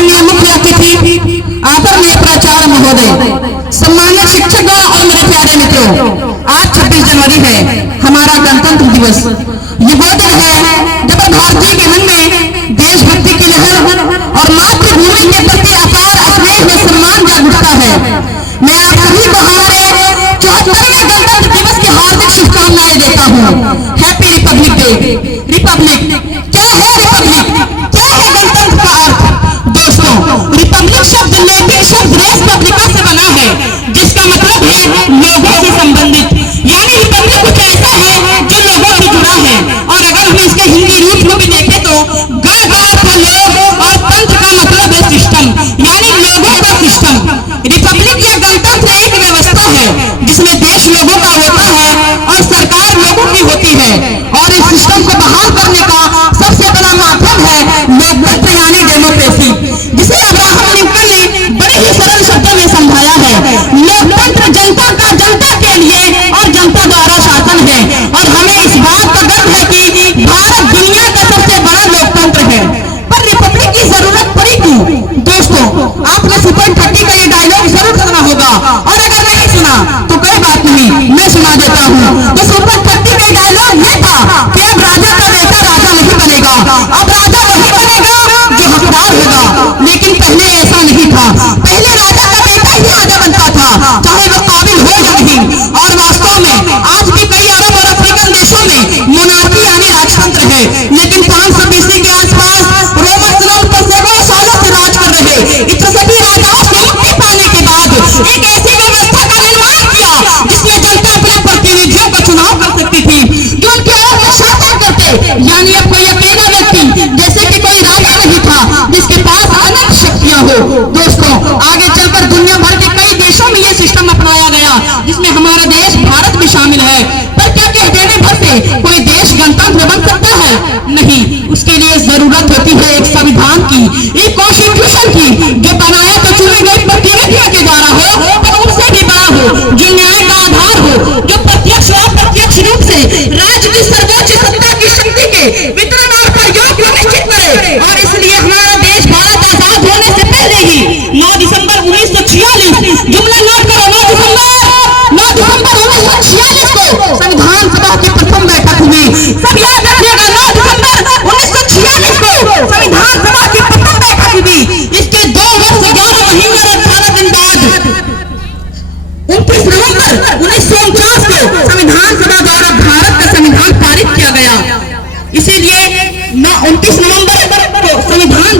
माननीय मुख्य अतिथि आदरणीय प्राचार्य महोदय, सम्मानित शिक्षकों और मेरे प्यारे मित्रों, आज 26 जनवरी है, हमारा गणतंत्र दिवस। ये वो दिन है जब भारतीय के मन में देशभक्ति की लहर और मातृभूमि के प्रति अपार स्नेह व सम्मान जाग उठता है। मैं आप सभी को हमारे 74वें गणतंत्र दिवस की हार्दिक शुभकामनाएं देता हूँ। Happy Republic day. रिपब्लिक क्या है? रिपब्लिक क्या है? गणतंत्र का अर्थ दोस्तों, रिपब्लिक शब्द लैटिन शब्द रेस पब्लिका से बना है, जिसका मतलब है लोगों से संबंधित। यानी रिपब्लिक कुछ ऐसा है जो लोगों से जुड़ा है। और अगर हम इसके हिंदी रूप में भी देखें तो गण का अर्थ है लोग और तंत्र का मतलब है सिस्टम, यानी लोगों का सिस्टम। रिपब्लिक या गणतंत्र एक व्यवस्था है जिसमें देश लोगों का होता है और सरकार लोगों की होती है। और इस सिस्टम को बहाल करने का सबसे बड़ा माध्यम है लोकतंत्र यानी डेमोक्रेसी, जिसे अब्राहम लिंकन ने बड़े ही सरल शब्दों में समझाया है। लोकतंत्र जनता का जनता के लिए और जनता द्वारा शासन है। और हमें इस बात का गर्व है कि भारत दुनिया का सबसे बड़ा लोकतंत्र है। पर रिपब्लिक की जरूरत पड़ी क्यों? दोस्तों, आपने सुपर 30 का ये डायलॉग जरूर सुना होगा, और अगर नहीं सुना तो कोई बात नहीं, मैं सुना देता हूँ। तो सुपर 30 का डायलॉग ये था कि अब राजा का बेटा राजा नहीं बनेगा, अब राजा वही बनेगा जो हकदार होगा। लेकिन पहले ऐसा नहीं था। पहले राजा का बेटा ही राजा बनता था, चाहे वो काबिल हो या नहीं। और वास्तव में आज भी कई अरब और अफ्रीकन देशों में मोनार्की यानी राजतंत्र है। लेकिन 500 BC के आसपास रोमन क्लब पर सैकड़ों सालों से राज कर रहे इन सभी राजाओं से मुक्ति पाने के बाद एक ऐसी व्यवस्था का निर्माण किया जिसमें जनता अपने प्रतिनिधियों का चुनाव कर सकती थी, जो उनके ओर में शासन करते। यानी अब कोई अकेला व्यक्ति जैसे कि कोई राजा नहीं था जिसके पास अनंत शक्तियां हो। दोस्तों, आगे चलकर दुनिया भर के कई देशों में यह सिस्टम अपनाया गया, जिसमें हमारा देश भारत भी शामिल है। पर क्या कह देने भर से कोई देश गणतंत्र बन सकता है? नहीं, उसके लिए जरूरत होती है एक संविधान की, एक कॉन्स्टिट्यूशन की, जो बनाया तो चुने गए प्रतिनिधियों के द्वारा हो, पर उनसे भी बड़ा हो, जो न्याय का आधार हो, जो प्रत्यक्ष और अप्रत्यक्ष रूप से राज्य की सर्वोच्च सत्ता की शक्ति के वितरण और प्रयोग को निश्चित करे। और इसलिए हमारा देश भारत आजाद होने से पहले ही 9 दिसंबर 1946, जुमला नोट करो, 9 दिसंबर 1946 को संविधान सभा की प्रथम बैठक हुई। सब याद रखिएगा, 9 दिसंबर 1946 को संविधान सभा की प्रथम बैठक हुई। इसके 2 वर्ष 11 महीने और 18 दिन बाद 29 नवंबर 1949 को संविधान सभा द्वारा भारत का संविधान पारित किया गया। इसीलिए 29 नवंबर को संविधान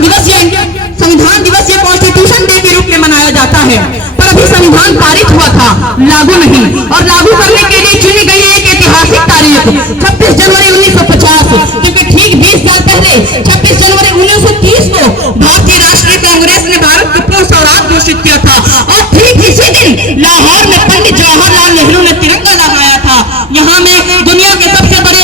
दिवस ये कॉन्स्टिट्यूशन डे के रूप में मनाया जाता है। पर अभी संविधान पारित हुआ था, लागू नहीं। और लागू करने के लिए चुनी गई एक ऐतिहासिक तारीख 26 जनवरी 1950, क्योंकि ठीक 20 साल पहले 26 जनवरी 1930 को भारतीय राष्ट्रीय कांग्रेस ने भारत को पूर्ण स्वराज घोषित किया था। और ठीक इसी दिन लाहौर में पंडित जवाहरलाल नेहरू ने तिरंगा लहराया था। यहाँ में दुनिया के सबसे बड़े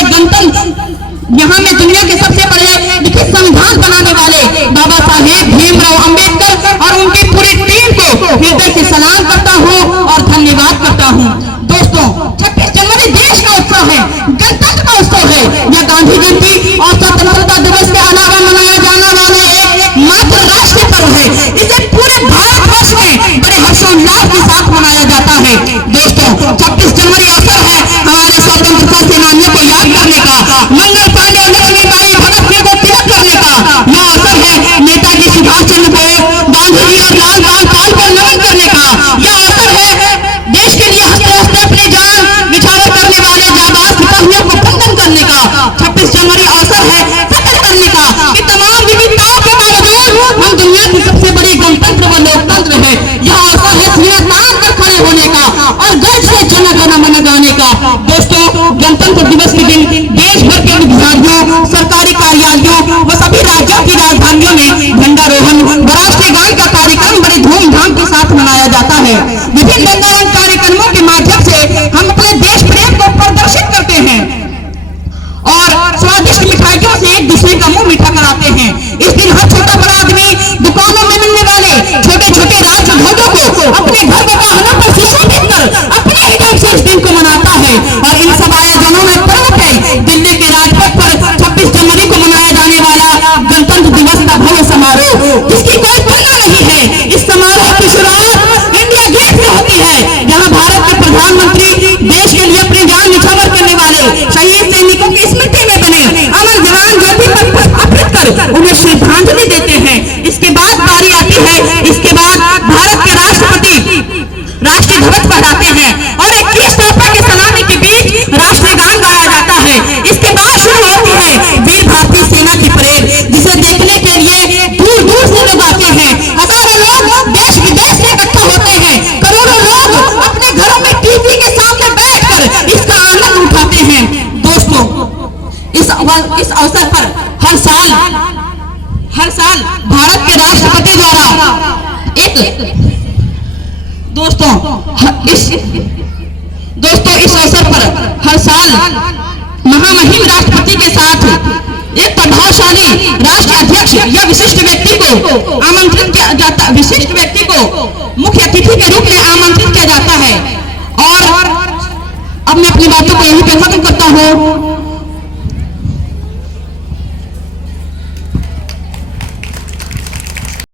लिखित संविधान बनाने वाले बाबा साहेब भीमराव अंबेडकर और उनकी पूरी टीम को हृदय से सलाम करता हूँ और धन्यवाद करता हूँ। दोस्तों, 26 जनवरी देश का उत्सव है, गणतंत्र का उत्सव है। यह गांधी जयंती और स्वतंत्रता दिवस के अलावा मनाया जाने वाला एक मात्र राष्ट्रीय पर्व है। इसे पूरे भारतवर्ष में बड़े हर्षोल्लास के साथ मनाया जाता है। दोस्तों, 26 जनवरी अवसर है हमारे स्वतंत्रता सेनानियों को याद करने का, मंगल पांडे और लक्ष्मीबाई भगत सिंह को तिलक करने का। यह अवसर है नेताजी सुभाष चंद्र बोस, गांधी जी और लाल बहादुर को नमन करने का। यह अवसर है देश के लिए हंसते हंसते अपनी जान निछावर करने वाले जाबाज सिपाहियों को वंदन करने का। 26 जनवरी अवसर है सफल करने का कि तमाम विविधताओं के बावजूद हम दुनिया की सबसे बड़ी गणतंत्र व लोकतंत्र है। यह अवसर है सीना तान कर खड़े होने का और गर्व से जन गण मन गाने का। दोस्तों, गणतंत्र दिवस के दिन देश भर के विद्यालयों, सरकारी कार्यालयों व सभी राज्यों की राजधानियों में झंडारोहण व राष्ट्रीय गान का कार्यक्रम बड़े धूमधाम के साथ मनाया जाता है। विभिन्न रंगारंग कार्यक्रमों के माध्यम से हम अपने देश प्रेम को प्रदर्शित करते हैं और स्वादिष्ट मिठाइयों से एक दूसरे का मुंह मीठा कराते हैं। इस दिन हर छोटा बड़ा आदमी दुकानों में मिलने वाले छोटे छोटे राजभोगों को अपने घर के वाहनों पर सुशोभित कर अपने ही ढंग से इस दिन को मनाता है। और इन सब आयोजनों में प्रमुख है दिल्ली के राजपथ पर 26 जनवरी को मनाया जाने वाला गणतंत्र दिवस का भव्य समारोह, जिसकी कोई एक दोस्तों इस अवसर पर हर साल महामहिम राष्ट्रपति के साथ एक प्रभावशाली राष्ट्रीय अध्यक्ष या विशिष्ट व्यक्ति को आमंत्रित किया जाता, विशिष्ट व्यक्ति को मुख्य अतिथि के रूप में आमंत्रित किया जाता है। और अब मैं अपनी बातों को यहीं पे खत्म करता हूँ।